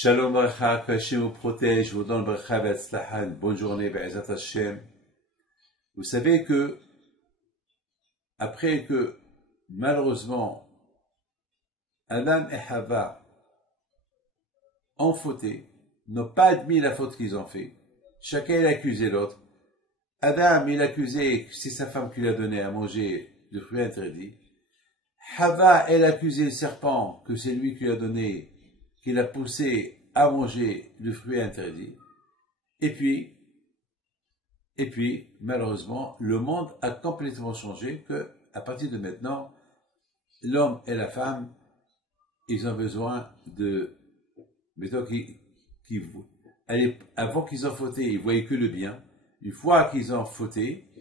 Shalom Bracha, que Hachem vous protège, vous donne Bracha Ve'atzlacha, une bonne journée, Be'ezrat Hashem. Vous savez que, après que, malheureusement, Adam et Hava ont fauté, n'ont pas admis la faute qu'ils ont fait, chacun a accusé l'autre. Adam, il accusait que c'est sa femme qui lui a donné à manger le fruit interdit. Hava, elle accusait le serpent que c'est lui qui lui a donné, qui l'a poussé à manger le fruit interdit. Et puis, malheureusement, le monde a complètement changé que, à partir de maintenant, l'homme et la femme, ils ont besoin de, mettons, avant qu'ils ont fauté, ils voyaient que le bien. Une fois qu'ils ont fauté,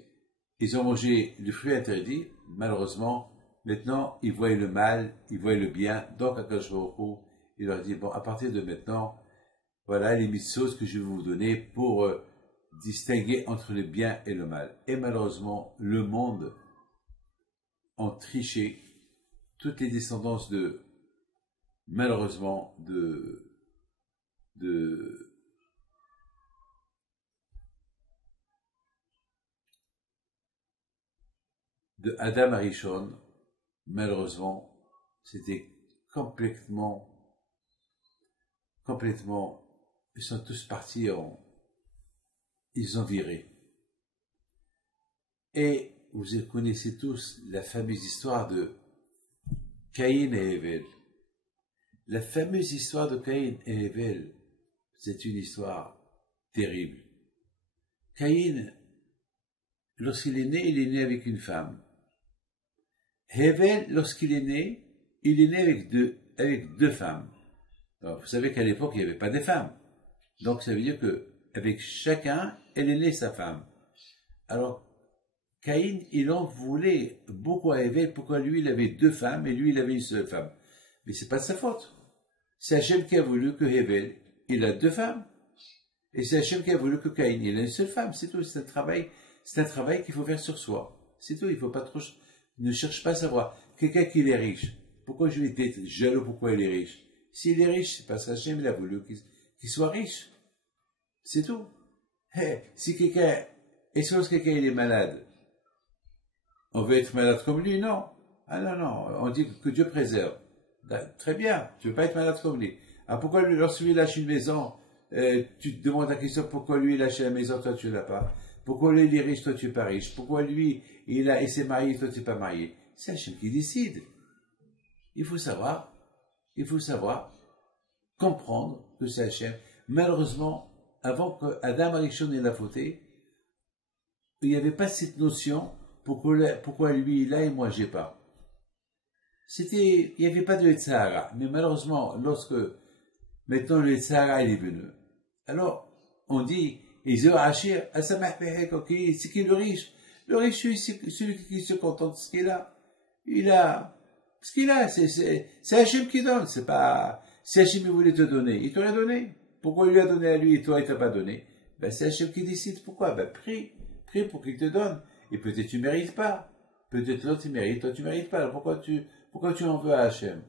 ils ont mangé le fruit interdit. Malheureusement, maintenant, ils voient le mal, ils voient le bien. Donc, Akadosh Baruch Hu, il leur dit, bon, à partir de maintenant, voilà les mitzvot que je vais vous donner pour distinguer entre le bien et le mal. Et malheureusement, le monde a triché toutes les descendances malheureusement, de Adam Arishon, malheureusement, c'était complètement, ils sont tous partis ils ont viré. Et vous connaissez tous la fameuse histoire de Caïn et Hevel. La fameuse histoire de Caïn et Hevel, c'est une histoire terrible. Caïn, lorsqu'il est né, il est né avec une femme. Hevel, lorsqu'il est né, il est né avec deux femmes. Alors, vous savez qu'à l'époque, il n'y avait pas de femmes. Donc, ça veut dire que avec chacun, elle est née sa femme. Alors, Caïn, il en voulait beaucoup à Hevel. Pourquoi lui, il avait deux femmes et lui, il avait une seule femme? Mais c'est pas de sa faute. C'est Hachem qui a voulu que Hevel, il a deux femmes. Et c'est Hachem qui a voulu que Caïn, il a une seule femme. C'est tout. C'est un travail qu'il faut faire sur soi. C'est tout. Il faut pas trop, ne cherche pas à savoir. Quelqu'un qui est riche. Pourquoi je vais être jaloux? Pourquoi il est riche? S'il est riche, c'est parce qu'Hachem, il a voulu qu'il soit riche. C'est tout. Hey, si quelqu'un, et si quelqu'un il est malade, on veut être malade comme lui? Non. Ah non, non. On dit que Dieu préserve. Très bien. Tu veux pas être malade comme lui. Ah, pourquoi lui, lorsque lui lâche une maison, tu te demandes la question pourquoi lui il lâche la maison, toi tu l'as pas? Pourquoi lui il est riche, toi tu es pas riche? Pourquoi lui il s'est marié, toi tu n'es pas marié? C'est Hachem qui décide. Il faut savoir comprendre que c'est Hachem. Malheureusement, avant que Adam Arishon ait la fauté, il n'y avait pas cette notion pourquoi lui il a et moi j'ai pas. Il n'y avait pas de Sahara. Mais malheureusement, maintenant le Sahara il est venu. Alors, on dit, c'est qui le riche? Le riche, c'est celui qui se contente de ce qu'il a. Il a ce qu'il a. C'est Hachem qui donne. C'est pas, si Hachem voulait te donner, il t'aurait donné. Pourquoi il lui a donné à lui et toi il t'a pas donné? Ben, c'est Hachem qui décide. Pourquoi? Ben, prie pour qu'il te donne. Et peut-être tu mérites pas. Peut-être l'autre il mérite, toi tu mérites pas. Alors pourquoi tu en veux à Hachem?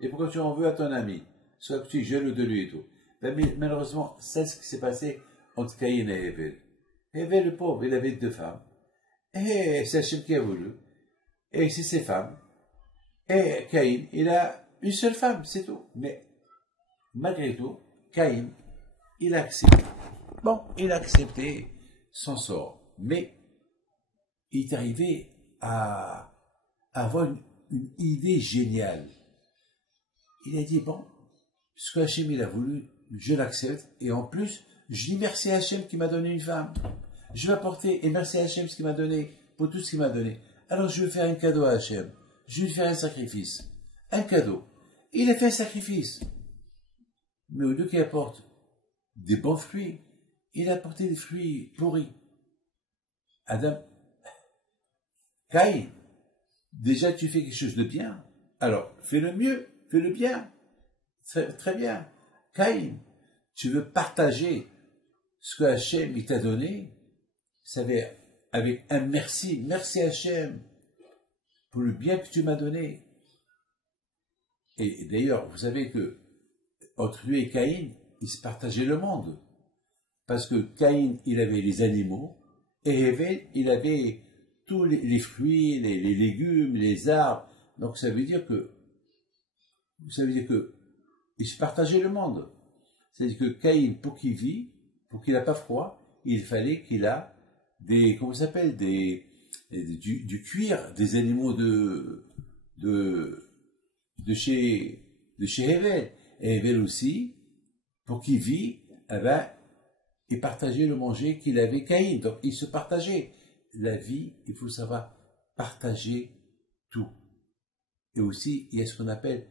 Et pourquoi tu en veux à ton ami? Soit que tu es jaloux de lui et tout. Ben, mais malheureusement, c'est ce qui s'est passé entre Caïn et Hevel. Hevel, le pauvre, il avait deux femmes. Et c'est Hachem qui a voulu. Et c'est ses femmes. Et Caïn, il a une seule femme, c'est tout. Mais, malgré tout, Caïn, il a accepté. Bon, il a accepté son sort. Mais, il est arrivé à avoir une idée géniale. Il a dit, bon, ce que Hachem il a voulu, je l'accepte. Et en plus, je dis merci à Hachem qui m'a donné une femme. Je vais apporter, et merci à Hachem ce qu'il m'a donné, pour tout ce qu'il m'a donné. Alors je vais faire un cadeau à Hachem. Je vais faire un sacrifice. Un cadeau. Il a fait un sacrifice. Mais au lieu qu'il apporte des bons fruits, il a apporté des fruits pourris. Adam, Caïn, déjà tu fais quelque chose de bien. Alors, fais le mieux, fais le bien. Très, très bien. Caïn, tu veux partager ce que Hachem il t'a donné, ça veut avec un merci. Merci Hachem pour le bien que tu m'as donné. Et d'ailleurs, vous savez que entre lui et Caïn, ils se partageaient le monde. Parce que Caïn, il avait les animaux, et Hével, il avait tous les fruits, les légumes, les arbres. Donc ça veut dire que il se partageait le monde. C'est-à-dire que Caïn, pour qu'il vit, pour qu'il n'a pas froid, il fallait qu'il a des, comment ça s'appelle, du cuir, des animaux de chez Hével. Et Hével aussi, pour qu'il vit, eh ben, il partageait le manger qu'il avait Caïn. Donc, il se partageait. La vie, il faut savoir partager tout. Et aussi, il y a ce qu'on appelle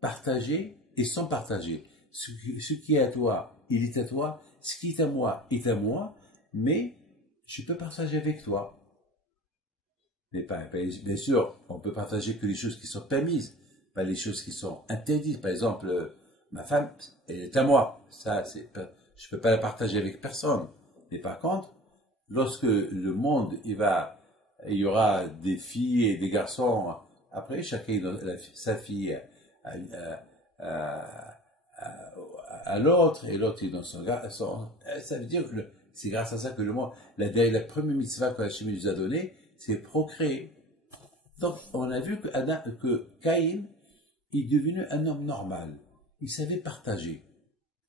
partager et sans partager. Ce qui est à toi, il est à toi. Ce qui est à moi, mais je peux partager avec toi. Mais pas, bien sûr, on peut partager que les choses qui sont permises, pas les choses qui sont interdites. Par exemple, ma femme, elle est à moi. Ça, je peux pas la partager avec personne. Mais par contre, lorsque le monde, il y aura des filles et des garçons. Après, chacun donne sa fille à l'autre, et l'autre il donne son garçon. Ça veut dire que c'est grâce à ça que le monde, la première mitzvah que Hachem nous a donnée, c'est procréer. Donc, on a vu que Caïn est devenu un homme normal. Il savait partager.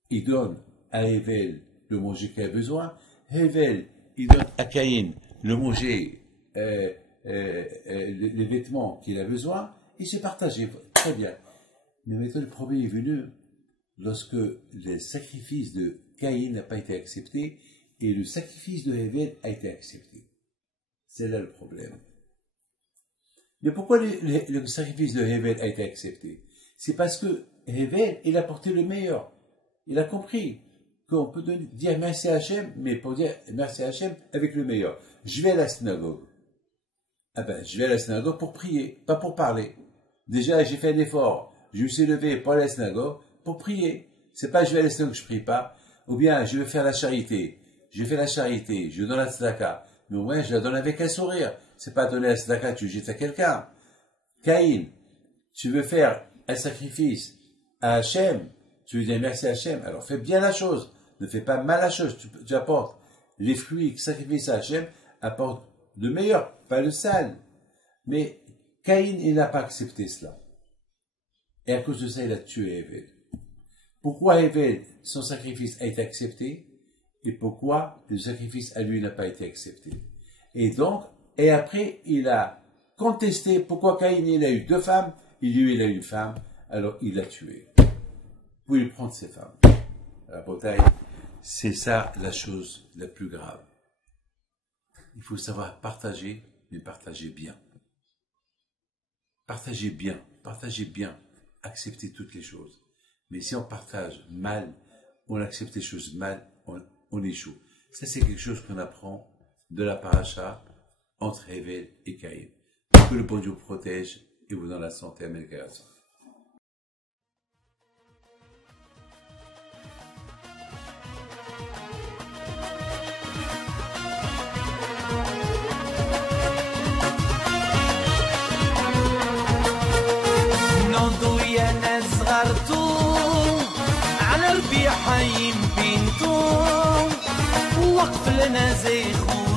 Il donne à Hével le manger qu'il a besoin. Hével, il donne à Caïn le manger, les vêtements qu'il a besoin. Il s'est partagé. Très bien. Mais maintenant, le problème est venu lorsque le sacrifice de Caïn n'a pas été accepté et le sacrifice de Hével a été accepté. C'est là le problème. Mais pourquoi le sacrifice de Hével a été accepté? C'est parce que Hével, il a porté le meilleur. Il a compris qu'on peut dire merci à Hachem, mais pour dire merci à Hachem avec le meilleur. Je vais à la synagogue. Ah ben, je vais à la synagogue pour prier, pas pour parler. Déjà, j'ai fait un effort. Je me suis levé pour aller à la synagogue pour prier. C'est pas je vais à la synagogue, je prie pas. Ou bien, je vais faire la charité. Je fais la charité, je donne la tzedaka. Mais au moins, je la donne avec un sourire. C'est pas donner la tzedaka, tu jettes à quelqu'un. Caïn, tu veux faire un sacrifice à Hachem, tu veux dire merci à Hachem, alors fais bien la chose. Ne fais pas mal la chose. Tu apportes les fruits, sacrifice à Hachem, apporte le meilleur, pas le sale. Mais Caïn, il n'a pas accepté cela. Et à cause de ça, il a tué Hével. Pourquoi Hével, son sacrifice a été accepté? Et pourquoi le sacrifice à lui n'a pas été accepté? Et après, il a contesté pourquoi Caïn, il a eu 2 femmes, lui, il a eu une femme, alors il l'a tué. Vous pouvez prendre ses femmes. La bataille, c'est ça la chose la plus grave. Il faut savoir partager, mais partager bien. Partagez bien, acceptez toutes les choses. Mais si on partage mal, on accepte les choses mal, on échoue. Ça, c'est quelque chose qu'on apprend de la paracha entre Hével et Caïn. Que le bon Dieu vous protège et vous donne la santé. Amen. على ربيع حيم بنتو وقف لنا زي خو